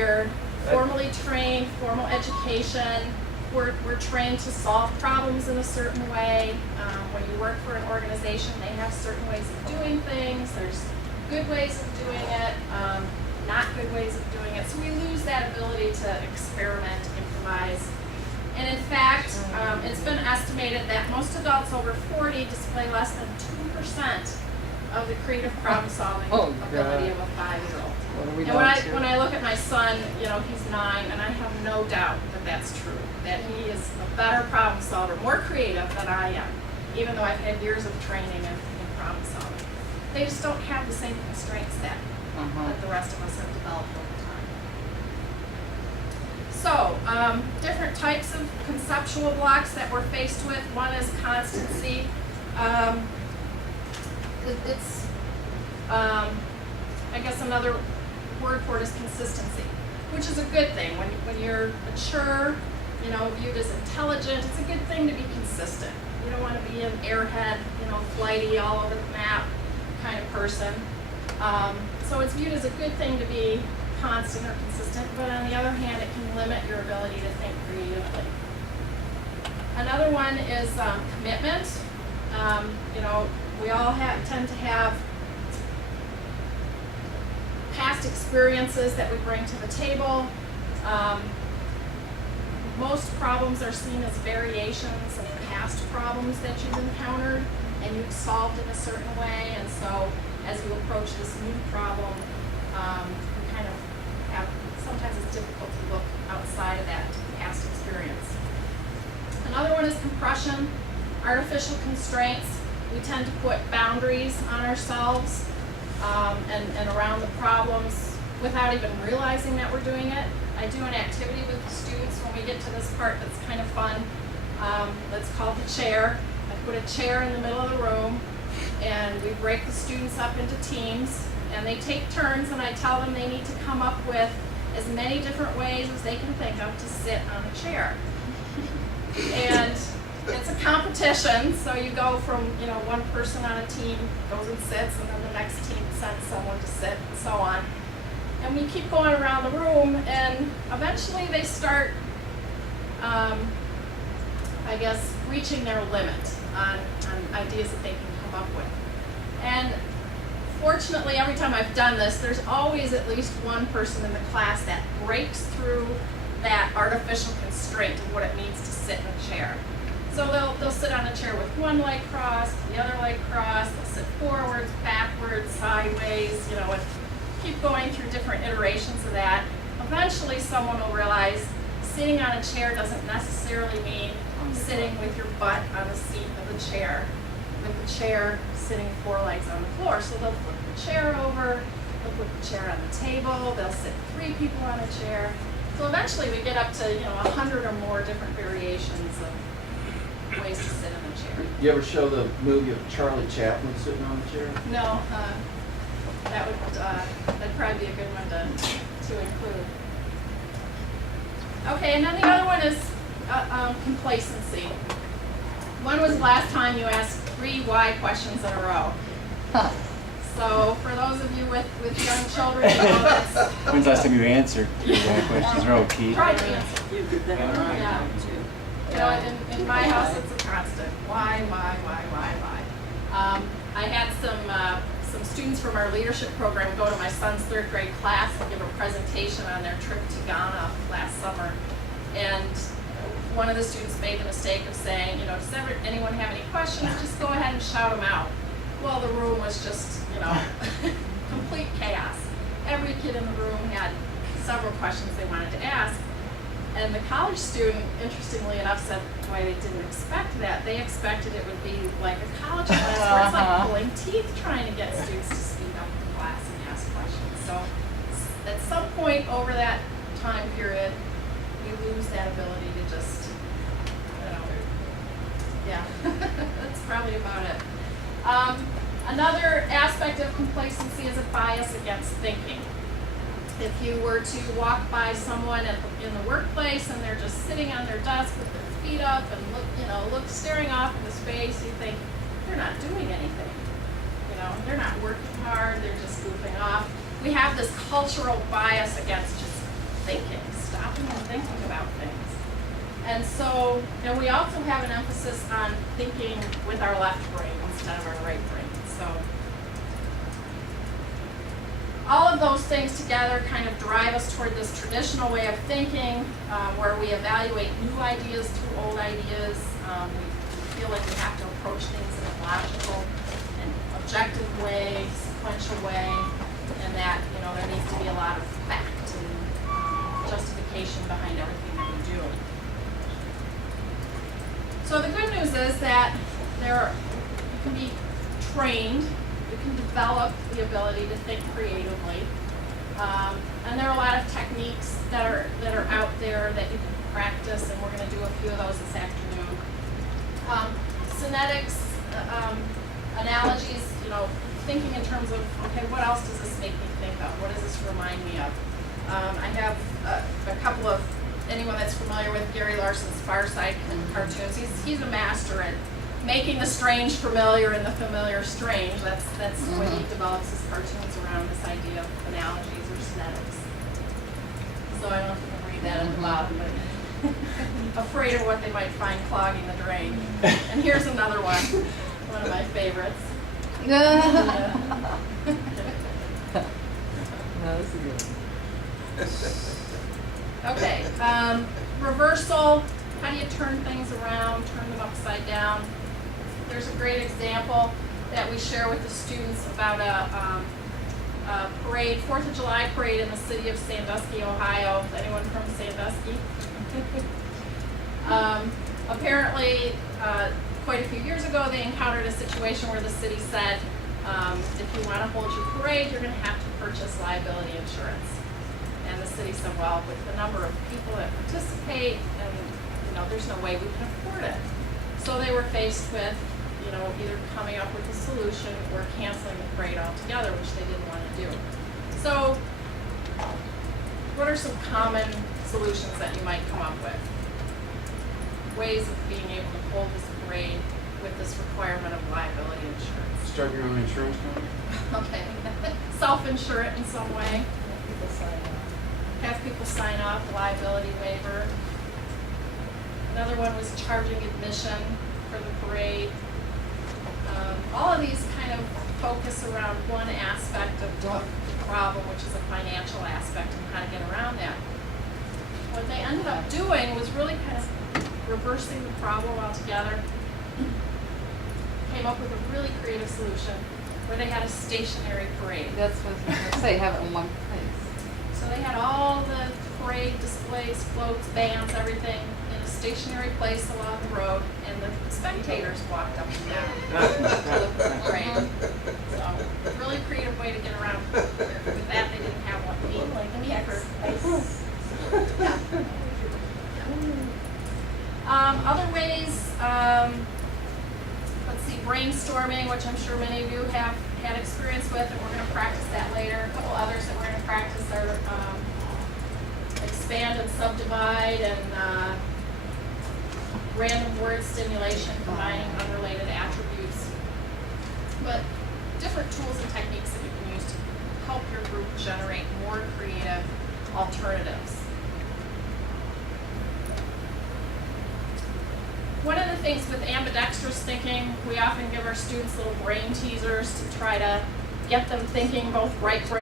you're formally trained, formal education. We're trained to solve problems in a certain way. When you work for an organization, they have certain ways of doing things. There's good ways of doing it, not good ways of doing it. So we lose that ability to experiment, improvise. And in fact, it's been estimated that most adults over 40 display less than 2% of the creative problem-solving ability of a 5-year-old. And when I look at my son, you know, he's 9, and I have no doubt that that's true. That he is a better problem solver, more creative than I am, even though I've had years of training in problem solving. They just don't have the same constraints that the rest of us have developed over time. So, different types of conceptual blocks that we're faced with. One is constancy. I guess another word for it is consistency, which is a good thing. When you're mature, you know, viewed as intelligent, it's a good thing to be consistent. You don't want to be an airhead, you know, flighty, all over the map kind of person. So it's viewed as a good thing to be constant or consistent, but on the other hand, it can limit your ability to think creatively. Another one is commitment. You know, we all tend to have past experiences that we bring to the table. Most problems are seen as variations of past problems that you've encountered and you've solved in a certain way, and so as you approach this new problem, you kind of have, sometimes it's difficult to look outside of that past experience. Another one is compression, artificial constraints. We tend to put boundaries on ourselves and around the problems without even realizing that we're doing it. I do an activity with the students when we get to this part that's kind of fun. That's called the chair. I put a chair in the middle of the room and we break the students up into teams and they take turns, and I tell them they need to come up with as many different ways as they can think of to sit on a chair. And it's a competition, so you go from, you know, one person on a team goes and sits, and then the next team sends someone to sit, and so on. And we keep going around the room, and eventually they start, I guess, reaching their limit on ideas that they can come up with. And fortunately, every time I've done this, there's always at least one person in the class that breaks through that artificial constraint of what it means to sit in a chair. So they'll sit on a chair with one leg crossed, the other leg crossed, they'll sit forwards, backwards, sideways, you know, and keep going through different iterations of that. Eventually someone will realize sitting on a chair doesn't necessarily mean sitting with your butt on the seat of the chair, with the chair sitting 4 legs on the floor. So they'll flip the chair over, they'll put the chair on the table, they'll sit 3 people on a chair. So eventually we get up to, you know, 100 or more different variations of ways to sit in a chair. You ever show the movie of Charlie Chaplin sitting on the chair? No, that'd probably be a good one to include. Okay, and then the other one is complacency. When was the last time you asked 3 why questions in a row? Huh. So for those of you with young children, you know that's... When's the last time you answered 3 why questions in a row, Keith? Try to answer. You did that right. Yeah. You know, in my house, it's a constant. Why? I had some students from our leadership program go to my son's 3rd grade class and give a presentation on their trip to Ghana last summer. And one of the students made the mistake of saying, you know, does anyone have any questions? Just go ahead and shout them out. Well, the room was just, you know, complete chaos. Every kid in the room had several questions they wanted to ask. And the college student, interestingly enough, said why they didn't expect that. They expected it would be like a college class where it's like pulling teeth trying to get students to speak up in class and ask questions. So at some point over that time period, we lose that ability to just, you know, yeah, that's probably about it. Another aspect of complacency is a bias against thinking. If you were to walk by someone in the workplace and they're just sitting on their desk with their feet up and staring off into space, you think they're not doing anything. You know, they're not working hard, they're just goofing off. We have this cultural bias against just thinking, stopping and thinking about things. And so, and we also have an emphasis on thinking with our left brain instead of our right brain. So, all of those things together kind of drive us toward this traditional way of thinking, where we evaluate new ideas through old ideas. We feel like we have to approach things in a logical and objective way, sequential way, and that, you know, there needs to be a lot of fact and justification behind everything that we do. So the good news is that you can be trained, you can develop the ability to think creatively, and there are a lot of techniques that are out there that you can practice, and we're going to do a few of those this afternoon. Synetics, analogies, you know, thinking in terms of, okay, what else does this make me think of? What does this remind me of? I have a couple of, anyone that's familiar with Gary Larson's Fireside cartoons, he's a master at making the strange familiar and the familiar strange. That's when he develops his cartoons around this idea of analogies or synetics. So I don't know if you can read that at the bottom, but afraid of what they might find clogging the drain. And here's another one of my favorites. That's a good one. Okay, reversal, how do you turn things around, turn them upside down? There's a great example that we share with the students about a parade, 4th of July parade in the city of Sandusky, Ohio. Is anyone from Sandusky? Apparently, quite a few years ago, they encountered a situation where the city said, if you want to hold your parade, you're going to have to purchase liability insurance. And the city said, well, with the number of people that participate, and you know, there's no way we can afford it. So they were faced with, you know, either coming up with a solution or canceling the parade altogether, which they didn't want to do. So, what are some common solutions that you might come up with? Ways of being able to hold this parade with this requirement of liability insurance. Start your own insurance company? Okay. Self-insure it in some way. Have people sign off, liability waiver. Another one was charging admission for the parade. All of these kind of focus around one aspect of the problem, which is a financial aspect, and how to get around that. What they ended up doing was really kind of reversing the problem altogether. Came up with a really creative solution where they had a stationary parade. That's what I was going to say, have it in one place. So they had all the parade displays, floats, bands, everything in a stationary place along the road, and the spectators walked up and down the parade. So, really creative way to get around. With that, they didn't have one being like an ecker. Other ways, let's see, brainstorming, which I'm sure many of you have had experience with, and we're going to practice that later. A couple others that we're going to practice are expand and subdivide, and random word stimulation, combining unrelated attributes. But different tools and techniques that you can use to help your group generate more creative alternatives. One of the things with ambidextrous thinking, we often give our students little brain teasers to try to get them thinking both right brain